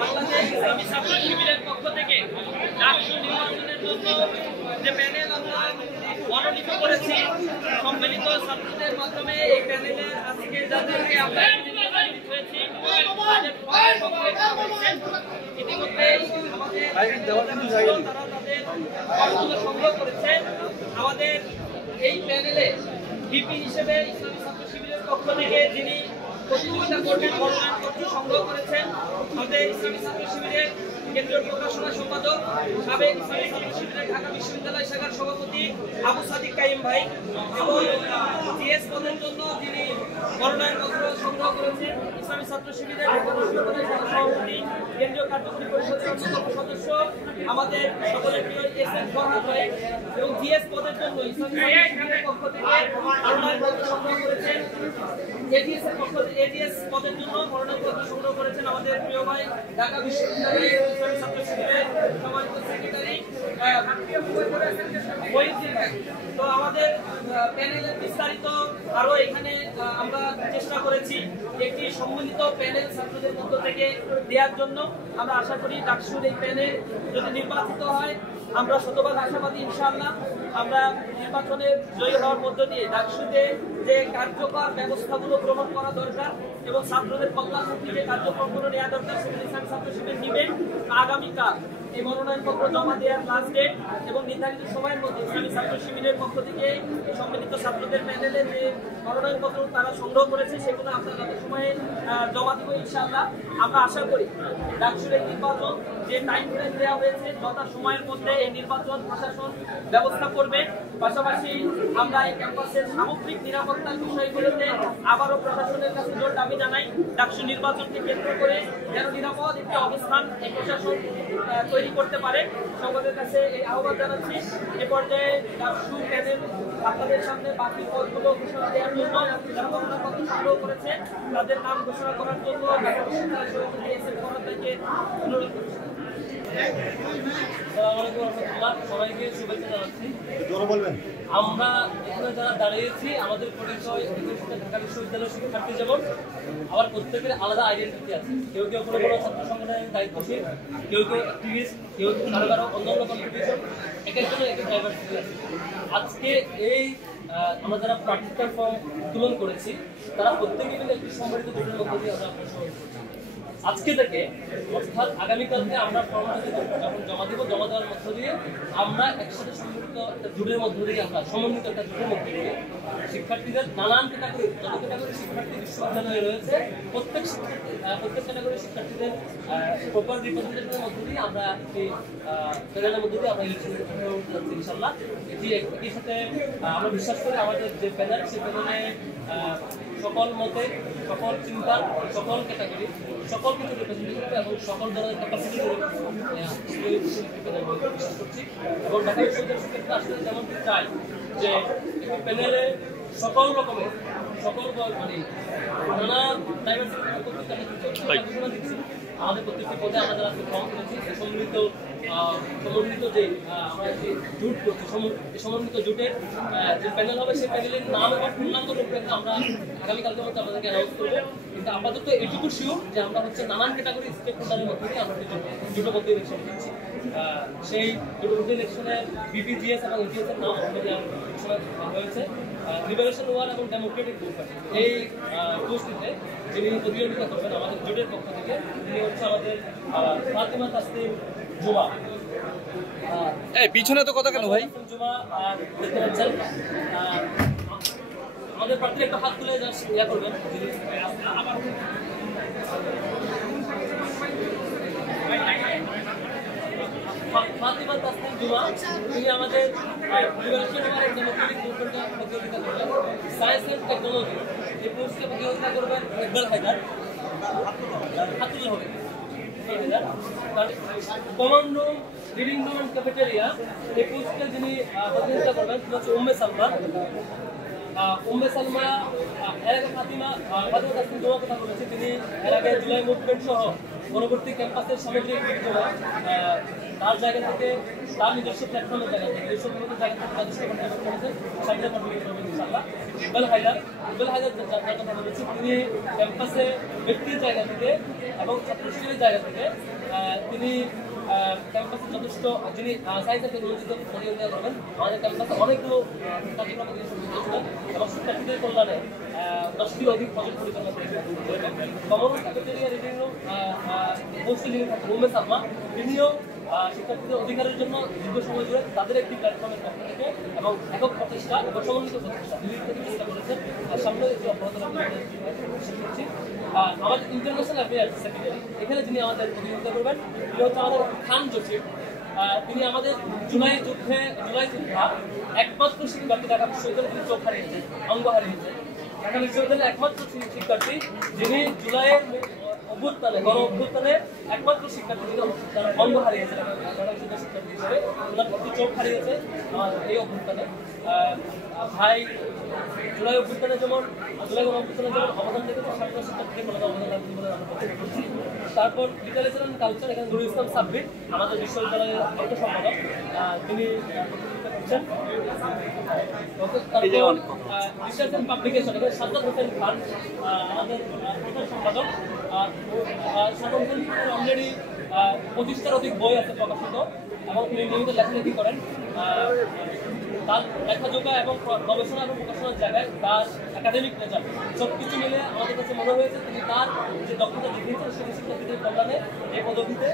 বাংলাদেশ ইসলামী ছাত্র শিবিরের পক্ষ থেকে ডাকসু নির্বাচনের জন্য যে প্যানেল আমরা মনোনীত করেছি, সম্মিলিত ছাত্রদের মাধ্যমে এই প্যানেলে আজকে যাদেরকে আমরা নির্বাচিত হয়েছি ইতিমধ্যে তারা তাদের ফর্মগুলো সংগ্রহ করেছেন। আমাদের এই প্যানেলে ভিপি হিসেবে ইসলামী ছাত্র শিবিরের পক্ষ থেকে যিনি প্রতিযোগিতা করবেন মনোনয়নপত্র সংগ্রহ করেছেন আমাদের ইসলামী ছাত্র শিবিরের কেন্দ্রীয় প্রকাশনা সম্পাদক, সাবেক ইসলামী ছাত্র শিবিরের ঢাকা বিশ্ববিদ্যালয় শাখার সভাপতি আবু সাদিক কাইম ভাই, এবং জিএস পদের জন্য যিনি মনোনয়নপত্র সংগ্রহ করেছেন ইসলামী ছাত্র শিবিরের ঢাকা বিশ্ববিদ্যালয় শাখার সভাপতি, কেন্দ্রীয় কার্যকরী পরিষদের অন্যতম সদস্য আমাদের সকলের প্রিয় এস এম ফরহাদ ভাই, এবং জিএস পদের জন্য ইসলামী ছাত্র শিবিরের পক্ষ থেকে মনোনয়নপত্র সংগ্রহ করেছেন এজিএস পদের জন্য মনোনয়নপত্র সংগ্রহ করেছেন আমাদের প্রিয় ভাই ঢাকা বিশ্ববিদ্যালয়ের ইসলামী ছাত্র শিবিরের সম্মানিত সেক্রেটারি তো আমাদের প্যানেলের বিস্তারিত আরো এখানে আমরা চেষ্টা করেছি একটি সম্মিলিত প্যানেল ছাত্রদের মধ্য থেকে দেওয়ার জন্য। আমরা আশা করি ডাকসুর এই প্যানেল যদি নির্বাচিত হয় আমরা শতভাগ আশাবাদী ইনশাআল্লাহ আমরা নির্বাচনে জয়ী হওয়ার মধ্য দিয়ে ডাকসুতে যে কার্যকর ব্যবস্থাগুলো গ্রহণ করা দরকার এবং ছাত্রদের কল্যাণমুখী যে কার্যক্রমগুলো নেওয়া দরকার সেগুলো ইসলামী ছাত্র শিবির নেবেন। আগামীকাল এই মনোনয়নপত্র জমা দেওয়ার লাস্ট ডেট এবং নির্ধারিত সময়ের মধ্যে ইসলামী ছাত্র শিবিরের পক্ষ থেকে সম্মিলিত ছাত্রদের প্যানেলে যে মনোনয়নপত্র তারা সংগ্রহ করেছে সেগুলো আমরা যত সময়ে জমা দেবো ইনশাআল্লাহ। আমরা আশা করি ডাকসুর এই নির্বাচন যে টাইম ফ্রেম দেওয়া হয়েছে যথা সময়ের মধ্যে এই নির্বাচন প্রশাসন ব্যবস্থা করবে। পাশাপাশি আমরা এই ক্যাম্পাসের সামগ্রিক নিরাপত্তার বিষয়গুলোতে আবারও প্রশাসনের কাছে জোর দাবি জানাই ডাকসু নির্বাচনকে কেন্দ্র করে যেন নিরাপদ একটি অবস্থান এই প্রশাসন তৈরি করতে পারে। সকলের কাছে এই আহ্বান জানাচ্ছি। এ পর্যায়ে ডাকসু প্যানেল আপনাদের সামনে বাকি পদগুলো ঘোষণা দেওয়ার জন্য যারা মনোনয়নপত্র সংগ্রহ করেছে তাদের নাম ঘোষণা করার জন্য ঢাকা বিশ্ববিদ্যালয় সভাপতি এস এম ফরহাদ ভাইকে অনুরোধ করছি। সবাইকে শুভেচ্ছা জানাচ্ছি। আমরা এখানে যারা দাঁড়িয়েছি আমাদের পরিচয় ঢাকা বিশ্ববিদ্যালয়ের শিক্ষার্থী যেমন আবার প্রত্যেকের আলাদা আইডেন্টিটি আছে। কেউ কেউ কোনো কোনো ছাত্র সংগঠনের দায়িত্বশীল, কেউ কেউ অ্যাক্টিভিস্ট, কেউ কারো কারো অন্যান্য কম্পিটিশন, এক একজনের এক এক ডাইভার্সিটি আছে। আজকে এই আমরা যারা প্রার্থিতার ফর্ম উত্তোলন করেছি তারা প্রত্যেকে মিলে একটি সম্মিলিত জোটের মধ্য দিয়ে আমরা অগ্রসর হচ্ছি। আজকে থেকে অর্থাৎ আগামীকালকে আমরা ফর্মটা যখন জমা দেবো, জমা দেওয়ার মধ্য দিয়ে আমরা একসাথে সম্মিলিত একটা জোটের মধ্য দিয়ে আমরা সমন্বিত একটা জোটের মধ্য দিয়ে শিক্ষার্থীদের নানান ক্যাটাগরি যত ক্যাটাগরি শিক্ষার্থী বিশ্ববিদ্যালয়ে রয়েছে প্রত্যেক ক্যাটাগরি শিক্ষার্থীদের প্রপার রিপ্রেজেন্টেশনের মধ্য দিয়ে আমরা এই প্যানেলের মধ্য দিয়ে আমরা ইলেকশনের যাচ্ছি ইনশাল্লাহ। এটি একই সাথে আমরা বিশ্বাস করি আমাদের যে প্যানেল সেই প্যানেলে সকল মতে, সকল চিন্তা, সকল ক্যাটাগরি, সকল কিছু রিপ্রেজেন্টেটিভ এবং সকল ধরনের ক্যাপাসিটি বিশ্বাস করছি। এবং ঢাকা বিশ্ববিদ্যালয় শিক্ষার্থী আসলে যেমন চাই যে একটি প্যানেলে সকল রকমের মানে নানা ডাইভার্সিটি দিচ্ছি। আমাদের প্রত্যেকটি পদে আমরা যারা ফর্ম করেছি সমন্বিত যে আমরা যে জোট করছি সমন্বিত জোটের যে প্যানেল হবে সেই প্যানেলের নাম এবং পূর্ণাঙ্গ রূপরেখা আমরা আগামীকালকে মধ্যে আপনাদেরকে অ্যানাউন্স করবো। কিন্তু আপাতত এটুকু শিওর যে আমরা হচ্ছে নানান ক্যাটাগরি স্টেক হোল্ডারের মধ্যে দিয়ে আমরা দুটো মধ্যে ইলেকশন করছি। সেই দুটো মধ্যে ইলেকশনের বিপিজিএস এবং ইজিএস এর নাম অলরেডি ঘোষণা হয়েছে। লিবারেশন ওয়ার এবং ডেমোক্রেটিক মুভমেন্ট এই গোষ্ঠীতে যিনি প্রতিযোগিতা করবেন আমাদের জোটের পক্ষ থেকে তিনি হচ্ছে আমাদের ফাতিমা তাসনিম জুমা। পিছনে তো কথা কেন ভাই? জুমা দেখতে পাচ্ছেন আমাদের প্রার্থীর একটা হাত তুলে ইয়া করবেন। ফাতিমা তাসনিম জুমা তিনি আমাদের লিবারেশন ওয়ার এবং ডেমোক্রেটিক মুভমেন্টে প্রতিযোগিতা করবেন। সায়েন্স অ্যান্ড টেকনোলজি এই পোস্টে প্রতিযোগিতা করবেন ইকবাল হায়দার। হাত তুলে হবে common room, living room and cafeteria এই পোস্টে যিনি প্রতিযোগিতা করবেন তিনি হচ্ছে উম্মে সালমা। এর আগে ফাতিমা তাসনিম জুমার কথা বলেছি। তিনি এর আগে জুলাই মুভমেন্ট সহ পরবর্তী ক্যাম্পাসের সামগ্রিক বিবেচনায় তার জায়গা থেকে, তার নিজস্ব প্ল্যাটফর্মের জায়গা থেকে, নিজস্ব বিভিন্ন জায়গা থেকে যথেষ্ট কন্ট্রিবিউট করেছেন, সামনে কন্ট্রিবিউট করবেন ইনশাআল্লাহ। ইকবাল হায়দার যার কথা বলেছি, তিনি ক্যাম্পাসে ব্যক্তির জায়গা থেকে এবং ছাত্রছাত্রীর জায়গা থেকে তিনি ক্যাম্পাসে যথেষ্ট, যিনি সায়েন্স অ্যান্ড টেকনোলজিতে পরিচালনা করবেন, আমাদের ক্যাম্পাসে অনেকগুলো কার্যক্রমে তিনি সম্পৃক্ত ছিলেন এবং শিক্ষার্থীদের কল্যাণে 10টি অধিক প্রজেক্ট পরিচালনা করেছেন। Common cafeteria reading room hostel যিনি থাকেন উম্মে সালমা, তিনিও শিক্ষার্থীদের অধিকারের জন্য দীর্ঘ সময় ধরে তাদের একটি প্ল্যাটফর্মের পক্ষ থেকে এবং একক প্রচেষ্টা এবং সমন্বিত প্রচেষ্টা দিল্লি থেকে চেষ্টা করেছেন। সামনে এটি অব্যাহত করছি। আমাদের ইন্টারন্যাশনাল অ্যাফেয়ার্স সেক্রেটারি, এখানে যিনি আমাদের প্রতিনিধিত্ব করবেন, তিনি হচ্ছে আমাদের খান জসিম। তিনি আমাদের জুলাই যুদ্ধা একমাত্র শিক্ষার্থী, ঢাকা বিশ্ববিদ্যালয়ে তিনি চোখ হারিয়েছেন, অঙ্গ হারিয়েছেন। ঢাকা বিশ্ববিদ্যালয়ের একমাত্র শিক্ষার্থী যিনি জুলাইয়ের অভ্যুত্থানে, গণ অভ্যুত্থানে একমাত্র শিক্ষার্থী যিনি তার অঙ্গ হারিয়েছেন ঢাকা বিশ্ববিদ্যালয়ের শিক্ষার্থী হিসেবে, ওনার একটি চোখ হারিয়েছে এই অভ্যুত্থানে। ভাই জুলাই অভ্যুত্থানে যেমন অবদান রেখেছে, স্বাধীনতা শিক্ষার্থীদের কোনো অবদান রাখবেন বলে আমরা প্রত্যাশা করছি। তারপর লিটারেচার অ্যান্ড কালচার, এখানে নুরুল ইসলাম সাব্বির আমাদের বিশ্ববিদ্যালয়ের অর্থ সম্পাদক, তিনি করছেন। রিসার্চ অ্যান্ড পাবলিকেশন, এখানে সাজ্জাদ হোসেন খান আমাদের প্রধান সম্পাদক। অলরেডি 25টার অধিক বই আছে প্রকাশিত এবং তিনি নিয়মিত লেখালেখি করেন। তার লেখাযোগা এবং গবেষণা এবং প্রকাশনার জায়গায় তার একাডেমিক নেচার সব কিছু মিলে আমাদের কাছে মনে হয়েছে তিনি তার যে দক্ষতা দেখিয়েছেন সেটি শিক্ষার্থীদের কল্যাণে এই পদবিতে